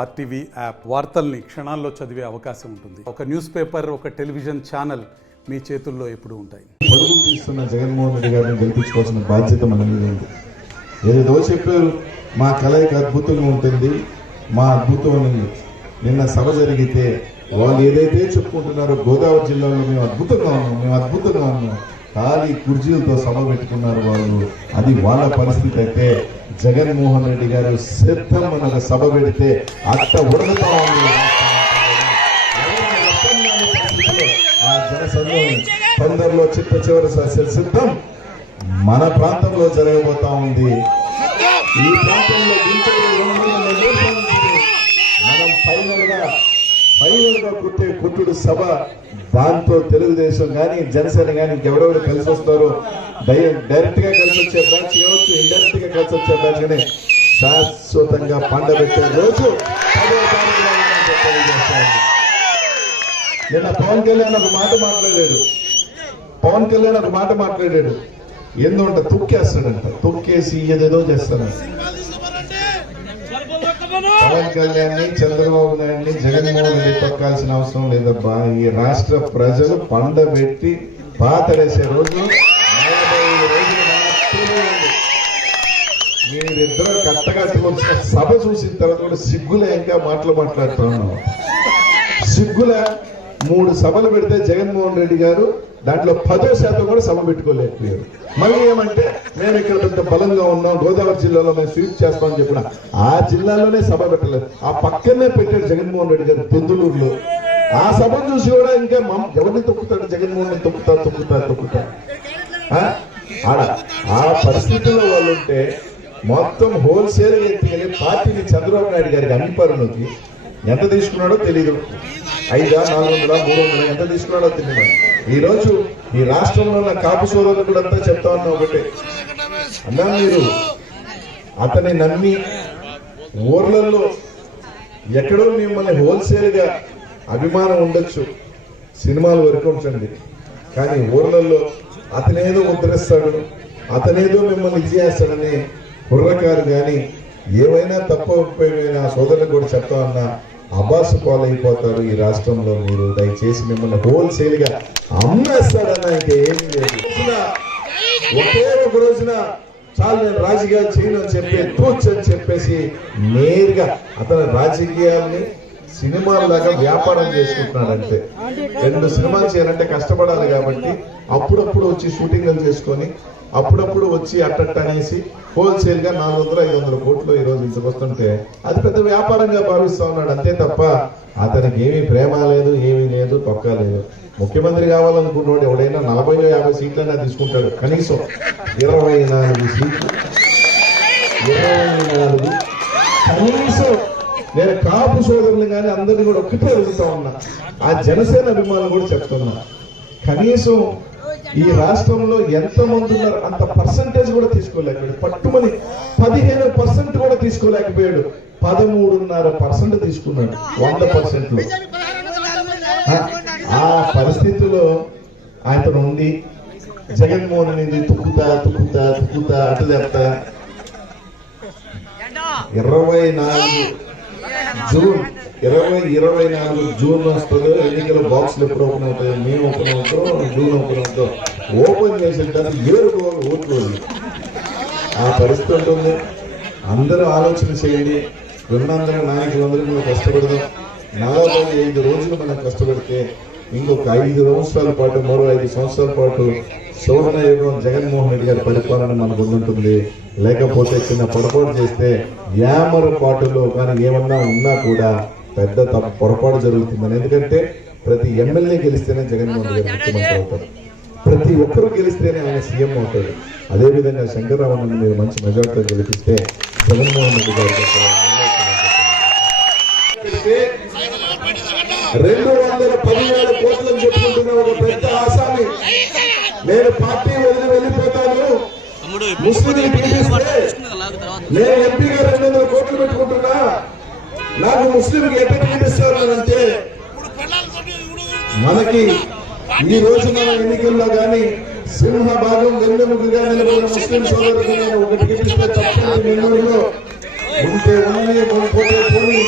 RTV app వార్తల్ని క్షణాల్లో చదివే అవకాశం ఉంటుంది. ఒక న్యూస్ పేపర్, ఒక టెలివిజన్ ఛానల్ మీ చేతుల్లో ఎప్పుడూ ఉంటాయి. పరుగులు తీస్తున్న జగన్మోహన్ రెడ్డి గారిని గెలిపించుకోవాల్సిన బాధ్యత మన మీద ఉంది. ఏదో చెప్పారు, మా కలయిక అద్భుతంగా ఉంటుంది, మా అద్భుతం ఉంది. నిన్న సభ జరిగితే వాళ్ళు ఏదైతే చెప్పుకుంటున్నారో గోదావరి జిల్లాలో మేము అద్భుతంగా ఉన్నాం, ఖాళీ కుర్చీలతో సభ పెట్టుకున్నారు వాళ్ళు. అది వాళ్ళ పరిస్థితి. అయితే జగన్మోహన్ రెడ్డి గారు సిద్ధం మన సభ పెడితే అట్ట ఉడకతా ఉంది. ఆ జనసంఘం పందర్లో చిట్ట చివరి సిద్ధం మన ప్రాంతంలో జరగబోతా ఉంది. ఈ ప్రాంతంలో మనం ఫైనల్ గా కుట్టుడు సభ. దాంతో తెలుగుదేశం కానీ జనసేన కానీ ఇంకెవరెవరు కలిసి వస్తారో డైరెక్ట్ గా కలిసి వచ్చే బ్యాచ్ కావచ్చు, ఇండైరెక్ట్ గా కలిసి వచ్చే బ్యాచ్ కానీ శాశ్వతంగా పండబెట్టే రోజు నిన్న పవన్ కళ్యాణ్ ఒక మాట మాట్లాడాడు. ఏందంట తొక్కేస్తాడంట, తొక్కేసి ఏదేదో చేస్తాడంట. పవన్ కళ్యాణ్ ని, చంద్రబాబు నాయుడిని, జగన్మోహన్ రెడ్డి తొక్కాల్సిన అవసరం లేదబ్బా. ఈ రాష్ట్ర ప్రజలు పండబెట్టి పాతరేసే రోజు 45 రోజులు మీరిద్దరు కట్టగట్టుకొచ్చిన సభ చూసిన తర్వాత కూడా సిగ్గులే ఇంకా మాట్లాడుతున్నాను. సిగ్గుల 3 సభలు పెడితే జగన్మోహన్ రెడ్డి గారు దాంట్లో 10% కూడా సభ పెట్టుకోలేకపోయారు. మళ్ళీ ఏమంటే మేము ఇక్కడ పెద్ద బలంగా ఉన్నాం, గోదావరి జిల్లాలో మేము స్వీప్ చేస్తామని చెప్పిన ఆ జిల్లాలోనే సభ పెట్టలేదు. ఆ పక్కనే పెట్టాడు జగన్మోహన్ రెడ్డి గారు దొందులూరులో. ఆ సభను చూసి కూడా ఇంకా ఎవరిని తొక్కుతాడు, జగన్మోహన్ రెడ్డి తొక్కుతా ఆడ. ఆ పరిస్థితుల్లో వాళ్ళు ఉంటే మొత్తం హోల్సేల్ ఎత్తుకెళ్ళి పార్టీని చంద్రబాబు నాయుడు గారికి అమ్మిపారులోకి ఎంత తీసుకున్నాడో తెలీదు. 500, 400, 300 ఎంత తీసుకున్నాడో తెలియదు. ఈ రోజు ఈ రాష్ట్రంలో ఉన్న కాపు సోదరులు కూడా అంతా చెప్తా ఉన్నా ఒకటే, అన్నా మీరు అతన్ని నమ్మి ఊర్లలో ఎక్కడో మిమ్మల్ని హోల్సేల్ గా అభిమానం ఉండొచ్చు, సినిమాల వరకు ఉంచండి, కానీ ఊర్లలో అతనేదో ముద్రిస్తాడు, అతనేదో మిమ్మల్ని ఇది చేస్తాడని కుర్రకారు కానీ ఏవైనా తప్పైనా సోదరులకు కూడా చెప్తా ఉన్నా అబాసు పాలైపోతారు. ఈ రాష్ట్రంలో మీరు దయచేసి మిమ్మల్ని హోల్సేల్ గా అమ్మేస్తాడన్నా ఇంకా ఏమీ లేదు. ఒకే ఒక రోజున చాలా నేను రాజకీయాలు చేయను అని అని చెప్పేసి నేరుగా అతను రాజకీయాల్ని సినిమాలాగా వ్యాపారం చేసుకుంటున్నాడంటే. 2 సినిమాలు చేయాలంటే కష్టపడాలి కాబట్టి అప్పుడప్పుడు వచ్చి షూటింగ్లు చేసుకొని అప్పుడప్పుడు వచ్చి అట్టనేసి హోల్సేల్ గా 400-500 కోట్లు ఈ రోజు ఇంతకొస్తుంటే అది పెద్ద వ్యాపారంగా భావిస్తా ఉన్నాడు. అంతే తప్ప అతనికి ఏమీ ప్రేమ లేదు, ఏమీ లేదు, తొక్క లేదు. ముఖ్యమంత్రి కావాలనుకున్నాడు ఎవడైనా 40-50 సీట్లైనా తీసుకుంటాడు. కనీసం 24 సీట్లు, 24. కనీసం నేను కాపు సోదరులు కానీ అందరినీ కూడా ఒక్కటే అడుగుతా ఉన్నా, ఆ జనసేన అభిమానులు కూడా చెప్తున్నా, కనీసం ఈ రాష్ట్రంలో ఎంతమంది ఉన్నారు అంత పర్సంటేజ్ కూడా తీసుకోలేకపోయాడు. పట్టుమని 15% కూడా తీసుకోలేకపోయాడు. 13.5% తీసుకున్నాడు 100%లో. ఆ పరిస్థితిలో ఆయన ఉండి జగన్మోహన్ రెడ్డి తుక్కుతా అటు చెప్తా 24 జూన్ వస్తుందో ఎన్నికల బాక్సులు ఎప్పుడు ఓపెన్ అవుతాయో, మేము ఓపెన్ అవుతాం, జూన్ ఓపెన్ అవుతాం. ఓపెన్ చేసిన ఏరుకోవాలి ఓట్లు. ఆ పరిస్థితి ఉంటుంది. అందరూ ఆలోచన చేయండి. 200 నాయకులందరూ మేము కష్టపడదాం. 45 రోజులు మనం కష్టపడితే ఇంకొక 5 సంవత్సరాల పాటు, మరో 5 సంవత్సరాల పాటు శోభనయుగం జగన్మోహన్ రెడ్డి గారి పరిపాలన మనకు ఉంటుంది. లేకపోతే చిన్న పొరపాటు చేస్తే పాటులో కానీ ఏమన్నా ఉన్నా కూడా పెద్ద పొరపాటు జరుగుతుందని. ఎందుకంటే ప్రతి ఎమ్మెల్యే గెలిస్తేనే జగన్మోహన్ రెడ్డి గారు ముఖ్యమంత్రి అవుతారు, ప్రతి ఒక్కరూ గెలిస్తేనే ఆయన సీఎం అవుతాడు. అదేవిధంగా శంకర్రామన్ మీరు మంచి మెజార్టీతో గెలిపిస్తే జగన్మోహన్ రెడ్డి గారు 217 కోట్లను చెప్పుకుంటున్న ఒక పెద్ద ఆసామి, నేను పార్టీ వదిలి వెళ్ళిపోతాను, ముస్లింలు పీడిస్తే నేను ఎంపీగా 200 కోట్లు పెట్టుకుంటున్నా, నాకు ముస్లింకి ఎక్కడ పీడిస్తారు అంటే మనకి ఈ రోజు మన ఎన్నికల్లో కానీ సింహభాగం వెన్నెముకగా నిలబడిన ముస్లిం సోదరులకు నేను ఒకటి గెలిస్తే తప్పని నిర్ణయంలో ఉంటే పోనీ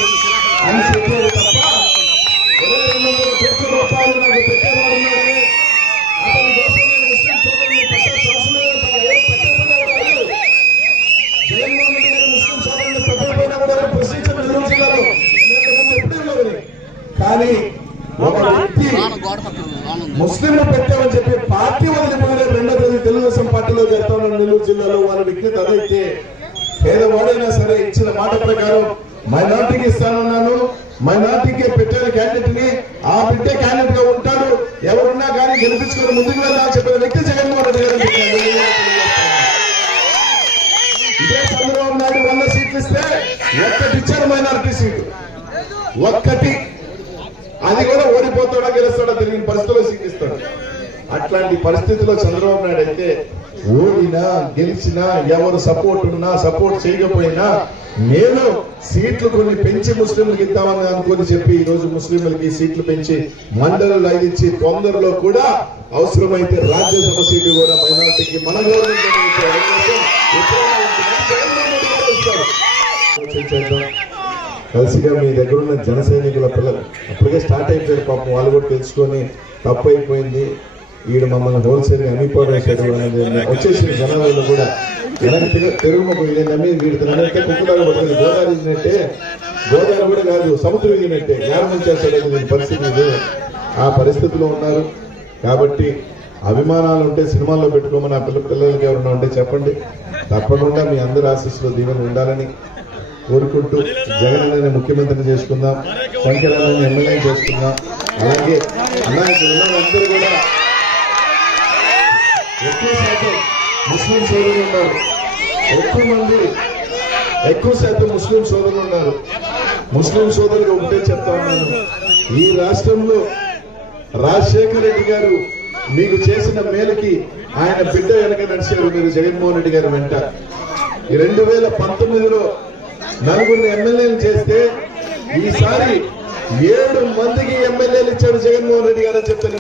కానీ ఒక వ్యక్తి ముస్లింలు పెట్టామని చెప్పి పార్టీ వదిలిపోయిన 2వ తేదీ తెలుగుదేశం పార్టీలో చేస్తా ఉన్న నెల్లూరు జిల్లాలో వాళ్ళ విజ్ఞత అదైతే పేదవాడైనా సరే ఇచ్చిన మాట ప్రకారం మైనార్టీకి ఇస్తానన్నాను. మైనార్టీకి పెట్టిన క్యాండిడేట్ ని ఆ బిడ్డే క్యాండిడేట్ గా ఉంటాడు, ఎవరున్నా కానీ గెలిపించుకొని ముందుకు వెళ్ళాలని చెప్పిన వ్యక్తి జగన్మోహన్ రెడ్డి గారు. ఇదే చంద్రబాబు నాయుడు 100 సీట్లు ఇస్తే ఒక్కటి ఇచ్చారు మైనారిటీ సీటు, ఒక్కటి. అది కూడా ఓడిపోతాడా గెలుస్తాడా తెలియని పరిస్థితిలో సీట్ ఇస్తాడు. అట్లాంటి పరిస్థితిలో చంద్రబాబు నాయుడు అయితే ఓడినా గెలిచినా ఎవరు సపోర్ట్ ఉన్నా సపోర్ట్ చేయకపోయినా నేను సీట్లు కొన్ని పెంచి ముస్లింలకు ఇద్దామని అనుకుని చెప్పి ఈ రోజు ముస్లింలకి సీట్లు పెంచి మండలిలో 5 ఇచ్చి తొందరలో కూడా అవసరమైతే రాజ్యసభ సీటు కూడా మైనార్టీకి మన కలిసిగా మీ దగ్గర ఉన్న జన సైనికుల పిల్లలు అప్పటికే స్టార్ట్ అయిపోయారు పాపం, వాళ్ళు కూడా తెలుసుకొని తప్పు అయిపోయింది, ఈడు మమ్మల్ని హోల్సేల్ గా అమ్మిపోయేసాడు అనేది వచ్చేసింది జనాలలో కూడా. వెనక్కి తెలుగు వీళ్ళని నమ్మి వీడి నమ్మితే కుక్కలాగా పడుతుంది. గోదావరి ఇచ్చినట్టే, గోదావరి కూడా కాదు సముద్రం ఇచ్చినట్టే జ్ఞానం చేస్తాడు పరిస్థితి ఇది. ఆ పరిస్థితిలో ఉన్నారు కాబట్టి అభిమానాలు ఉంటే సినిమాల్లో పెట్టుకోమని ఆ పిల్లలకి ఎవరన్నా ఉంటే చెప్పండి. తప్పకుండా మీ అందరి ఆశీస్సులో దీవెన ఉండాలని కోరుకుంటూ జగన్ అనే ముఖ్యమంత్రిని చేసుకుందాం, సంఖ్యలను ఎమ్మెల్యే చేసుకుందాం. అలాగే అందరూ కూడా ఎక్కువ శాతం ముస్లిం సోదరులు ఉన్నారు, ఎక్కువ శాతం ముస్లిం సోదరులు ఉన్నారు. ముస్లిం సోదరులు ఒకటే చెప్తా ఉన్నాను, ఈ రాష్ట్రంలో రాజశేఖర రెడ్డి గారు మీకు చేసిన మేలుకి ఆయన బిడ్డ వెనక నడిచారు మీరు జగన్మోహన్ రెడ్డి గారు వెంట. 2019లో 4 ఎమ్మెల్యేలు చేస్తే ఈసారి 7 మందికి ఎమ్మెల్యేలు ఇచ్చాడు జగన్మోహన్ రెడ్డి గారు అని చెప్తాను.